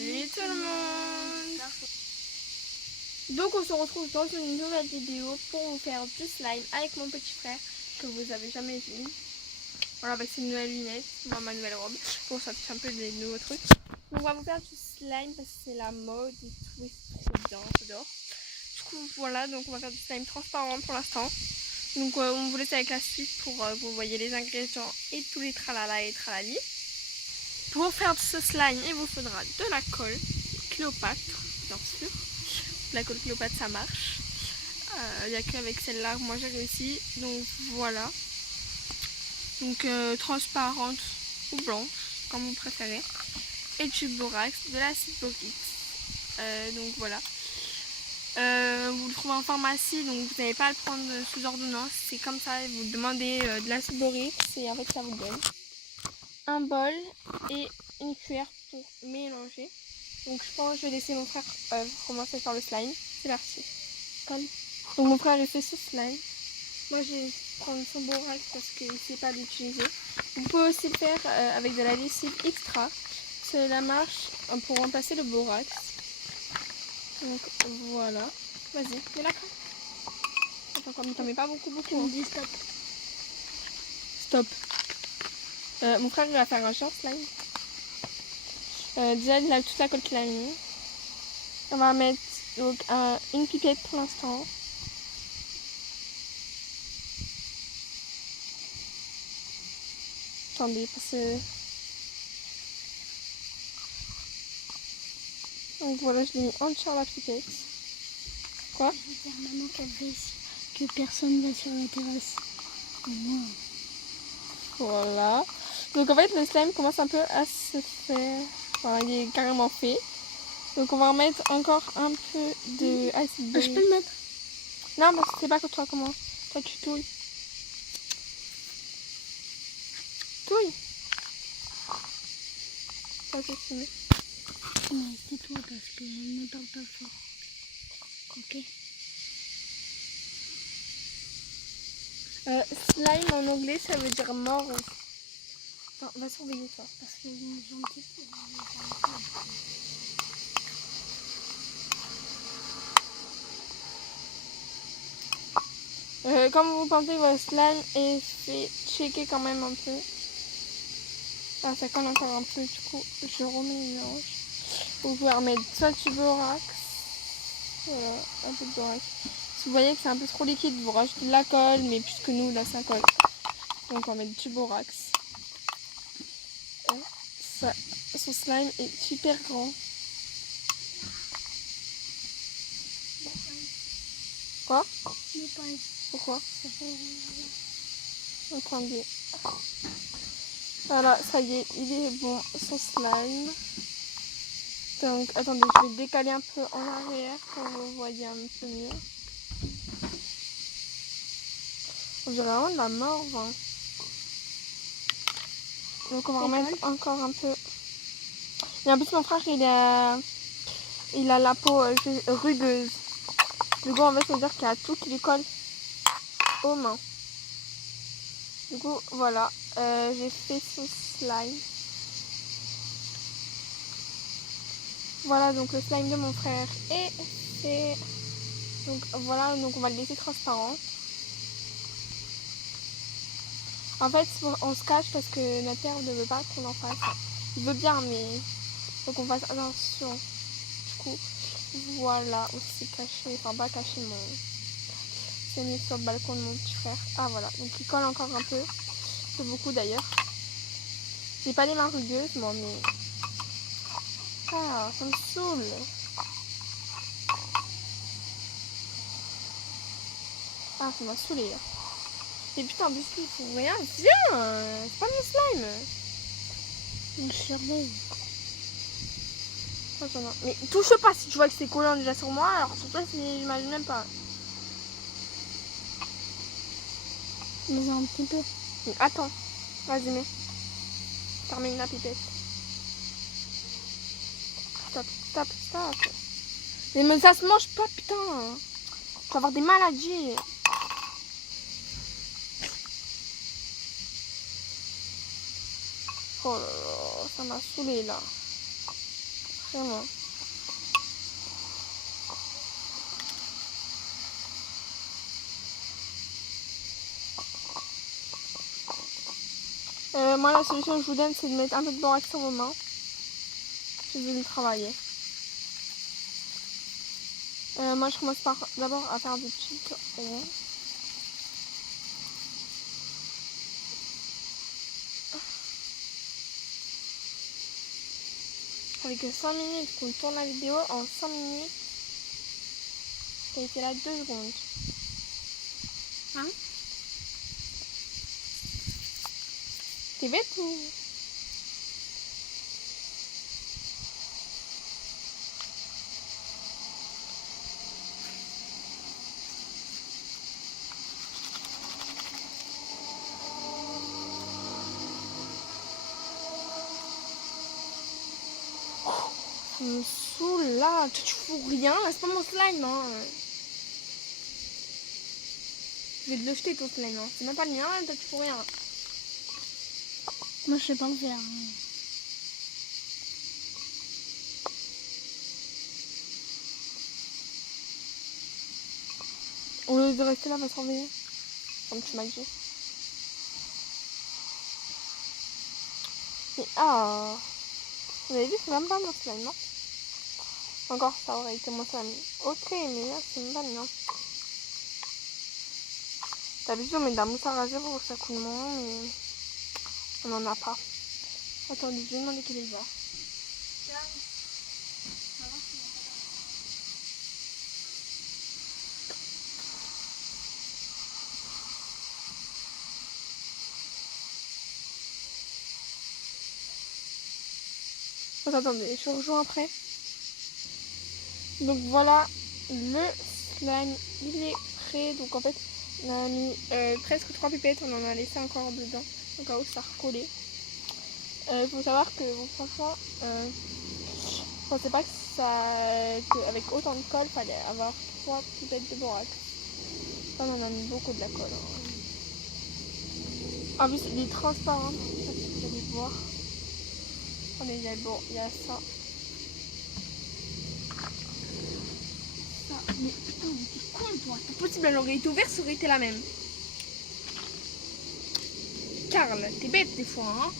Salut tout le monde. Donc on se retrouve dans une nouvelle vidéo pour vous faire du slime avec mon petit frère que vous avez jamais vu. Voilà, avec ses nouvelles lunettes, ma nouvelle robe. Bon, ça fait un peu des nouveaux trucs. Donc on va vous faire du slime parce que c'est la mode et tout, et c'est trop bien, j'adore. Du coup voilà, donc on va faire du slime transparent pour l'instant. Donc on vous laisse avec la suite pour vous voyez les ingrédients et tous les tralala et tralali. Pour faire ce slime, il vous faudra de la colle Cléopâtre, bien sûr. La colle Cléopâtre, ça marche. Il n'y a qu'avec celle-là que moi j'ai réussi. Donc voilà. Donc transparente ou blanche, comme vous préférez. Et du borax, de l'acide borique. Donc voilà. Vous le trouvez en pharmacie, donc vous n'avez pas à le prendre sous ordonnance. C'est comme ça, vous demandez de l'acide borique et en fait ça vous donne un bol et une cuillère pour mélanger. Donc je pense que je vais laisser mon frère commencer à faire le slime. C'est parti. Colle. Donc mon frère il fait ce slime. Moi je vais prendre son borax parce qu'il ne sait pas l'utiliser. Vous pouvez aussi le faire avec de la lessive extra. Cela marche pour remplacer le borax. Donc voilà. Vas-y, mets la crème. Attends, comme t'en mets pas beaucoup. On dit stop. Stop. Mon frère il va faire un short slime. Déjà toute la colle qu'il a mis. On va mettre donc une pipette pour l'instant. Attendez, parce que... Donc voilà, je l'ai mis entière la pipette. Quoi? Je vais dire à maman que personne va sur la terrasse. Oh non. Voilà. Donc en fait, le slime commence un peu à se faire. Enfin, il est carrément fait. Donc on va remettre encore un peu de acide Ah, je peux le mettre? Non, parce que c'est pas que toi comment. Toi tu touilles. Touille. Ça c'est fini. Mais tais-toi parce que ne parle pas fort. Ok. Slime en anglais ça veut dire mort. Attends, va surveiller toi. Parce que les gentils, Comme vous pensez, votre slime est fait, checker quand même un peu. Ah, ça colle encore un peu, du coup, je remets le mélange. Vous pouvez remettre soit du borax, voilà, un peu de borax. Si vous voyez que c'est un peu trop liquide, vous rajoutez de la colle, mais puisque nous, là, ça colle. Donc, on va mettre du borax. Ça, ce slime est super grand. Quoi? Pourquoi? On prend des... Voilà, ça y est, il est bon, son slime. Donc, attendez, je vais décaler un peu en arrière pour que vous voyez un peu mieux. On dirait vraiment de la morve. Hein. Donc, on va remettre encore un peu. Et en plus, mon frère, il a la peau rugueuse. Du coup, en fait, ça veut dire qu'il y a tout qui lui colle aux mains. Du coup, voilà, j'ai fait ce slime. Voilà, donc le slime de mon frère est fait. Donc voilà, donc on va le laisser transparent. En fait, on se cache parce que notre père ne veut pas qu'on en fasse. Il veut bien, mais il faut qu'on fasse attention. Du coup, voilà, aussi caché, enfin pas caché, mon... c'est mis sur le balcon de mon petit frère. Ah voilà, donc il colle encore un peu. C'est beaucoup d'ailleurs. J'ai pas les mains rugueuses, moi, mais... Ah, ça me saoule. Ah, ça m'a saoulé. Et putain, biscuit, il faut rien. Viens, c'est pas mon slime. je surveille. Mais touche pas si tu vois que c'est collant déjà sur moi. Alors sur toi, j'imagine même pas. Mais un petit peu. Mais attends, vas-y, mets. Termine la pipette. Stop, stop, stop. Mais ça se mange pas, putain. Tu vas avoir des maladies. Oh là là, ça m'a saoulé là. Vraiment. Moi, la solution que je vous donne, c'est de mettre un peu de borax sur vos mains. Si vous voulez travailler. Moi, je commence par d'abord à faire des petits ronds. Avec 5 minutes qu'on tourne la vidéo, en 5 minutes, ça a été là 2 secondes. Hein? T'es bête ou... Ça me saoule là, tu fous rien, c'est pas mon slime hein. Je vais te le jeter ton slime hein. C'est même pas le mien, toi tu fous rien. Moi, je sais pas le faire. Au lieu de rester là, va se réveiller. Comme tu m'as dit. Mais ah, vous avez vu, c'est même pas mon slime, non? Encore, ça aurait été mon slime. Ok, mais là, c'est même pas le mien. D'habitude, on met de la mousse à raser pour que ça coule moins, mais on n'en a pas. Attendez, je vais demander quel est le verre. Attendez, je rejoins après. Donc voilà, le slime, il est prêt. Donc en fait, on a mis presque 3 pipettes, on en a laissé encore dedans, au cas où ça recollait. Il faut savoir que bon, franchement, je pensais pas qu'avec autant de colle, il fallait avoir 3 pipettes de borax. Ça, on en a mis beaucoup de la colle. Hein. En plus, il est transparent, je sais pas si vous allez voir. Attendez, il y a ça. Mais putain, mais t'es con toi. C'est possible, elle aurait été ouverte, ça aurait été la même. Carl, t'es bête des fois, hein.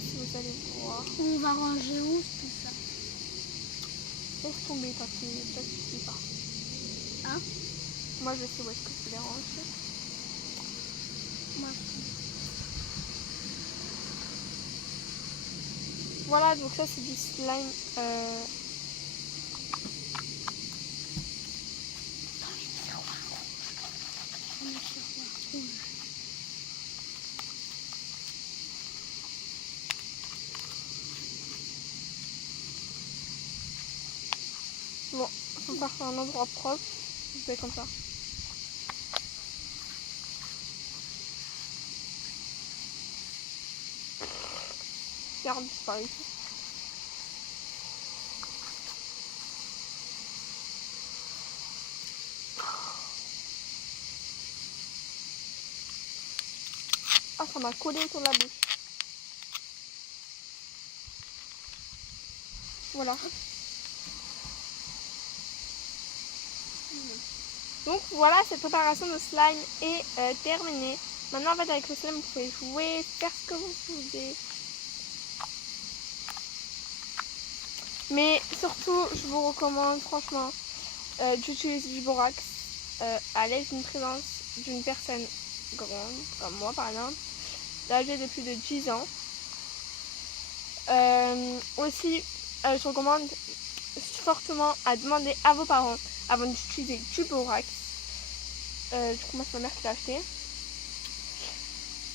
Si vous allez voir. On va ranger où tout ça? Laisse tomber, toi tu sais pas. Hein? Moi je sais où est-ce que tu les ranges. Moi. Voilà, donc ça c'est du slime. Bon, faut faire un endroit propre. Je fais comme ça. Regarde par ici. Ah, ça m'a collé sur la bouche. Voilà. Donc voilà, cette préparation de slime est terminée. Maintenant en fait avec le slime vous pouvez jouer, faire ce que vous voulez. Mais surtout je vous recommande franchement d'utiliser du borax à l'aide d'une présence d'une personne grande, comme moi par exemple, âgée de plus de 10 ans. Aussi je recommande fortement à demander à vos parents avant d'utiliser du borax. Du coup moi c'est ma mère qui l'a acheté.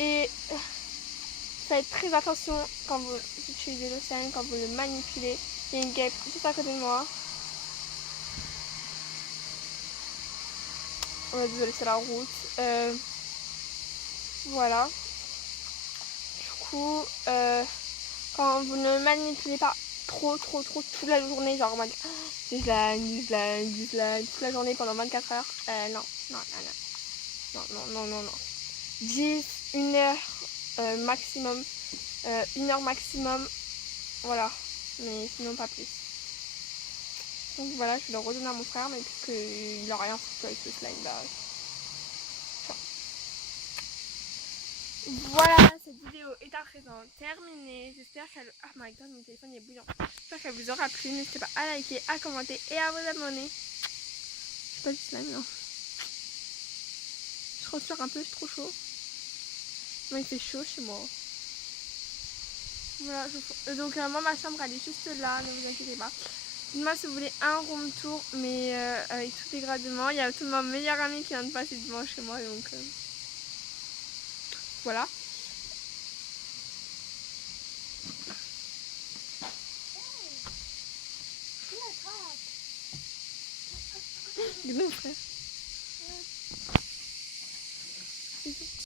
Et faites très attention quand vous utilisez le slime, quand vous le manipulez. Il y a une guêpe juste à côté de moi. Oh, désolé, c'est la route. Voilà. Du coup, quand vous ne manipulez pas trop toute la journée, genre en mode du slime, toute la journée pendant 24 heures, non. 10, 1 heure maximum. 1 heure maximum. Voilà. Mais sinon pas plus. Donc voilà, je vais le redonner à mon frère, mais puisqu'il n'a rien foutu avec ce slime là. Voilà, cette vidéo est à présent terminée. J'espère qu'elle... Ah my god, mon téléphone est bouillant. J'espère qu'elle vous aura plu. N'hésitez pas à liker, à commenter et à vous abonner. C'est pas du slime là. Je transpire un peu, c'est trop chaud. Moi il fait chaud chez moi. Voilà, donc moi ma chambre elle est juste là, ne vous inquiétez pas. Dites-moi si vous voulez un room tour, mais avec tout dégradement. Il y a tout mon meilleur ami qui vient de passer devant chez moi, donc voilà. Dis-nous frère.